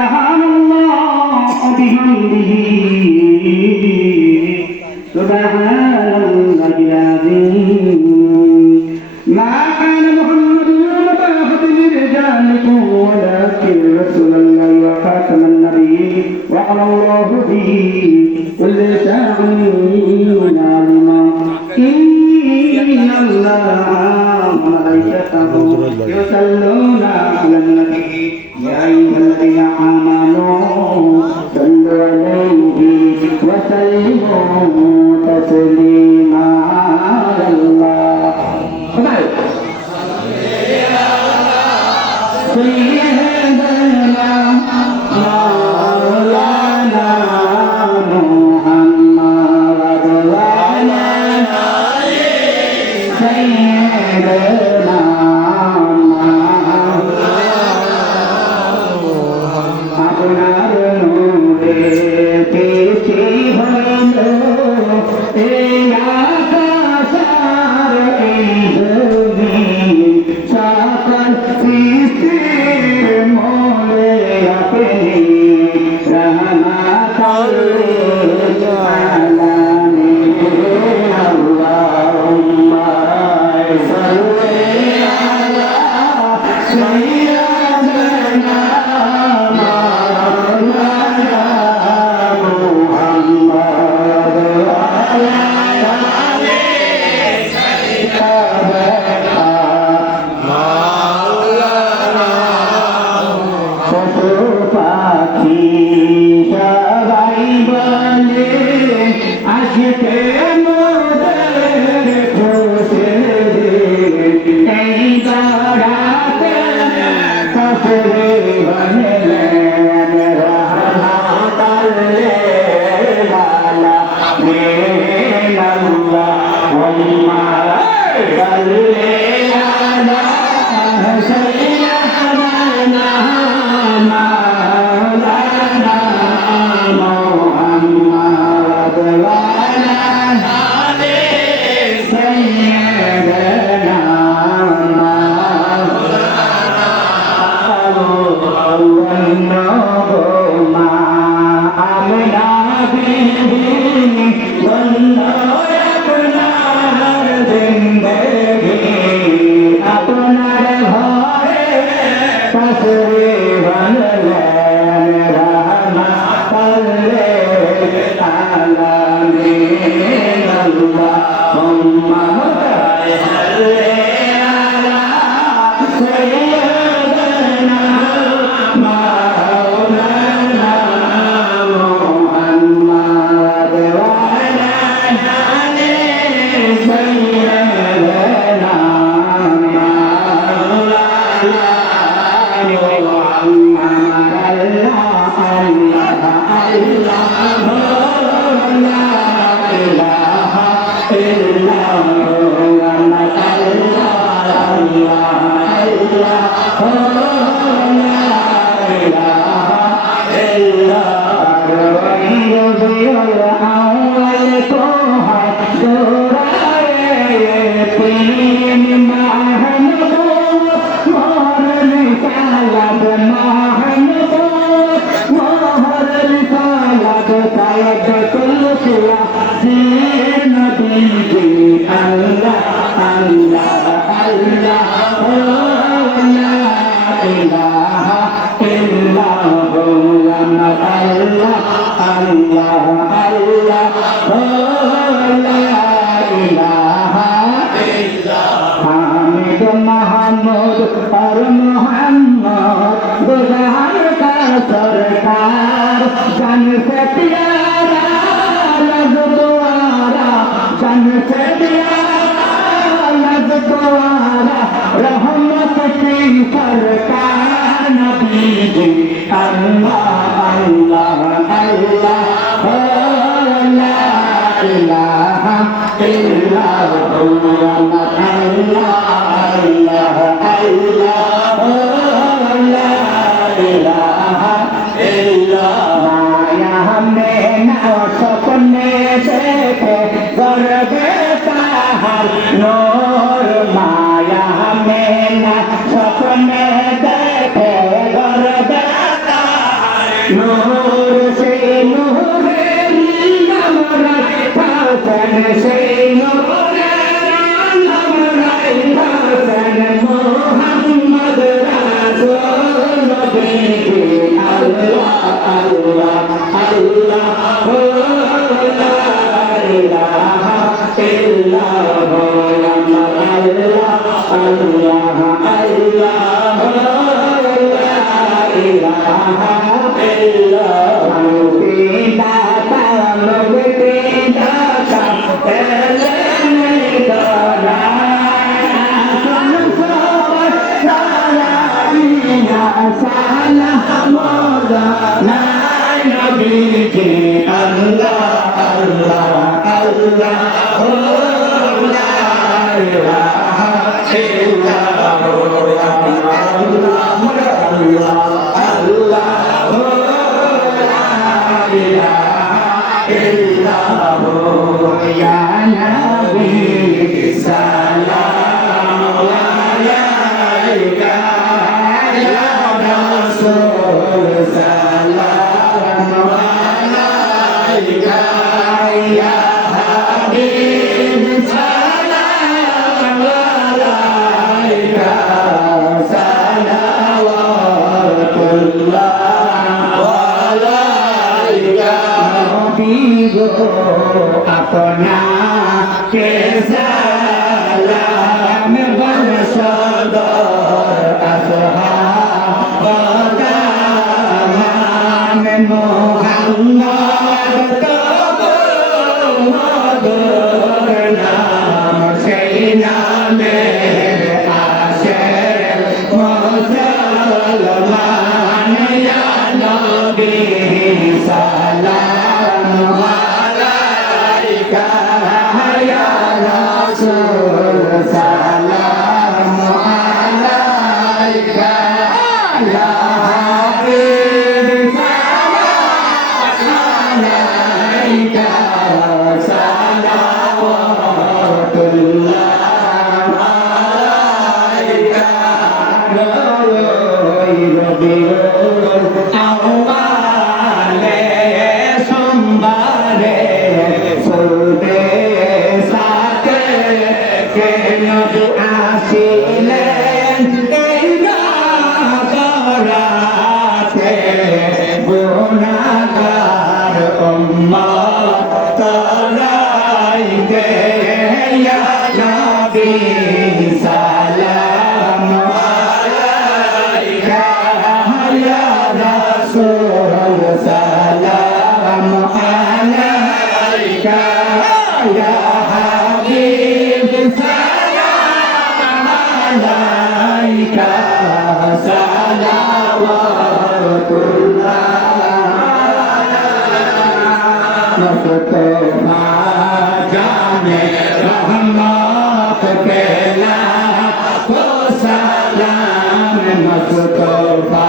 সুবহানাল্লাহ বিহামদিহি সুবহানাল্লাহিল আযীম মা কানা মুহাম্মাদুন আবা আহাদিন মিন রিজালিকুম ওয়ালাকিন রাসূলুল্লাহি ওয়া খাতামান নাবিয়্যিন ওয়া আলাল্লাহু বিহি কুল্লি শাইইন আলিমা ইন্নাল্লাহা ওয়া মালাইকাতাহু ইউসাল্লুনা আলান নবী ইয়া আইয়ুহাল্লাযীনা আমানু সাল্লু আলাইহি ওয়া সাল্লিমু তাসলিমা আল্লাহ সবাই সাইয়্যিদানা মাওলানা মুহাম্মদ ওয়া আলা সাইয়্যিদানা আপনার নূরে সৃষ্টি হইল এই আকাশ আর এই জমিন সকল সৃষ্টির মূলে আপনি রহমতুল লিল আলামিন আল্লাহুম্মা সাল্লি আলা সাইয়্যিদিনা নূর সেই নূরের নাম রাখাছেন সেই নূরের নাম রাখাছেন মোহাম্মদ রাসূল নবীজি আল্লাহ আল্লাহ আল্লাহ লা ইলাহা ইল্লাল্লাহ আল্লাহ আল্লাহ আল্লাহ লা ইলাহা ইল্লাল্লাহ দাতা মুক্তি দাতা এলেন দরা সালাম নাই নবীজি আল্লাহ আল্লাহ আল্লাহ লা ইলাহা ইল্লাল্লাহ আল্লাহ আল্লাহ লা ইলাহা ইল্লাল্লাহ ইয়া নবী সালাম আলাইকা ইয়া রাসূল সালাম আলাইকা ইয়া হাবিব সালাম আলাইকা সালাওয়াতুল্লাহ আলাইকা নবী গো আপনাকে সালাম বংশধর আসহাব মোহাম্মদ মধুর নাম সেই নামে আসে মুসলমান ইয়া নবী সালাম আলাইকা ইয়া রাসূল সালাম আলাইকা ইয়া হাবিব সালাম আলাইকা সালাওয়াতুল্লাহ আলাইকা রবিউল আউয়ালে সোমবারে সুদে সাথে কে নবী আসিলেন এই রাতে গুনাহগার উম্মত তরাইতে ইয়া নবী সালাম আলাইকা ইয়া রাসূল সালাম আলাইকা ইয়া হাবিব সালাম আলাইকা সালাওয়াতুল্লাহ মুস্তাফা জানে রহমত के लाखो सलाम मुस्ताफा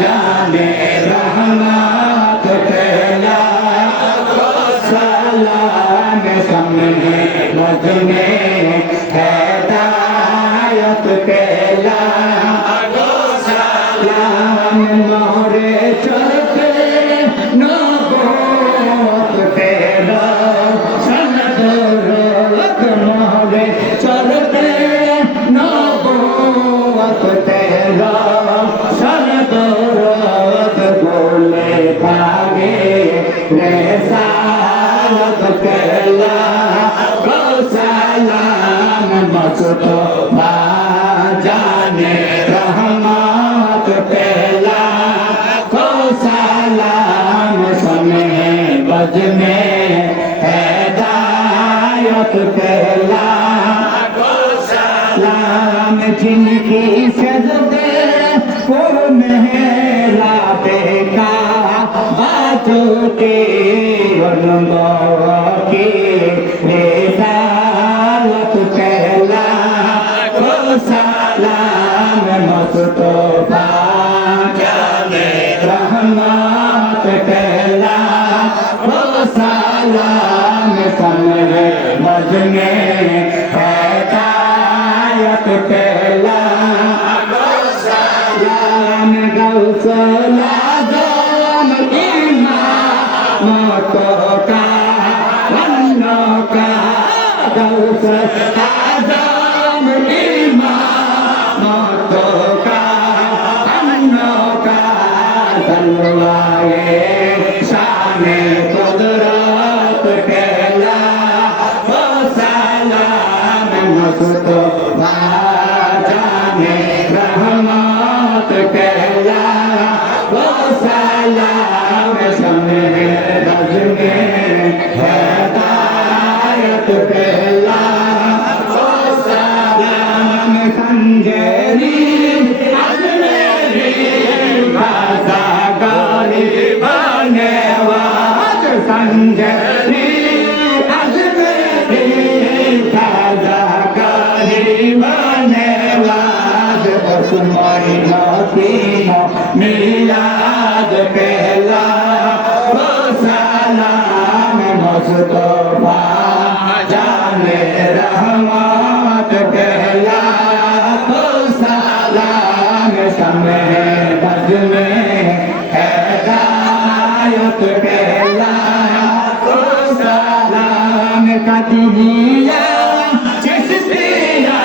जाने रहमत के लाखो सलाम सामने मजने हिदायत के लाखो सलाम मोरे चलते नबूवत तेरा सनद रोत मोरे चलते नबूवत तेरा सनद रोत बोले भागे रिसालत के लाखो सलाम मुस्तफा जाने रहमत के लाखो सलाम समय बजने हिदायत के लाखो सलाम जिनकी सजदे को मेरा बेका बातों के अनुभव की रिसालत के लाखो सलाम मुस्तफा जाने रहमत के लाखो सलाम समय बजने हिदायत के लाखो सलाम गौसल आज़म आजम इमाम तो का अन्नो का तलवाए शाने कुदरत केला ओ सलाम मुस्तफा जाने रहमत केला ओ सलाम शमे रज में हिदायत केला ओ सलाम संजरी अजमेरी खासा गरीब नेवाज संजरी अजमेरी खासा गरीब नेवाज बसमई मदीना मिलाद केला ओ सलाम मुस्तफा जाने रहमत केला ओ सलाम शमे बज में हिदायत केला ओ सलाम कदरिया चिश्तिया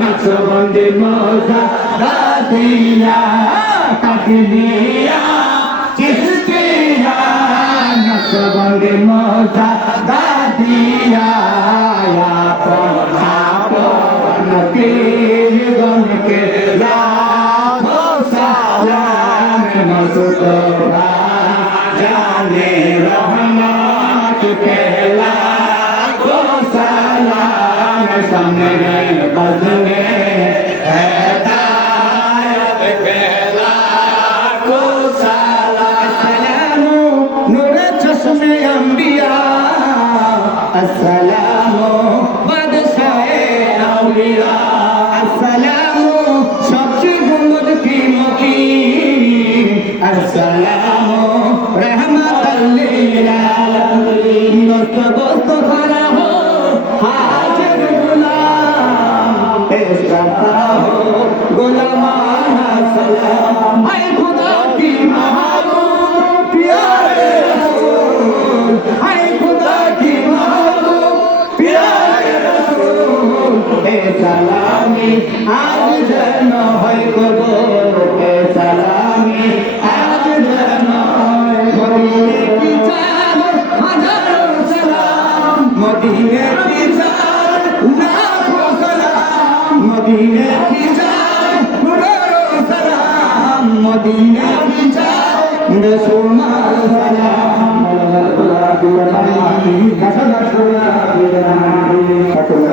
नक्शबंदी मौजा दादिया कदरिया चिश्तिया नक्शबंदी मौजा दादिया या पन पीर गन के लाखों सलाम मुस्तफा जाने रहमत के लाखों सलाम शमे बज में हिदायत के लाखों सलाम नूर चश्मे अंबिया अस्सलामु बादशाहे औलिया अस्सलामु सबसे गुंबद की मकीन अस्सलामु रहमतल लिल आलमीन दोस्त खड़ा हो हाजिर गुलाम पेशकर्ता हो गुलामाना सलाम ऐ खुदा की महबूब प्यारे रसूल ऐ खुदा की महबूब प्यारे रसूल ए सलामी आज जन है कबूल ए सलामी आज जन है मदीने की चाल हजारों सलाम मदीने की चाल लाखों सलाम मदीने की चाल करोड़ों सलाम मदीने की चाल बेशुमार सलाम সকল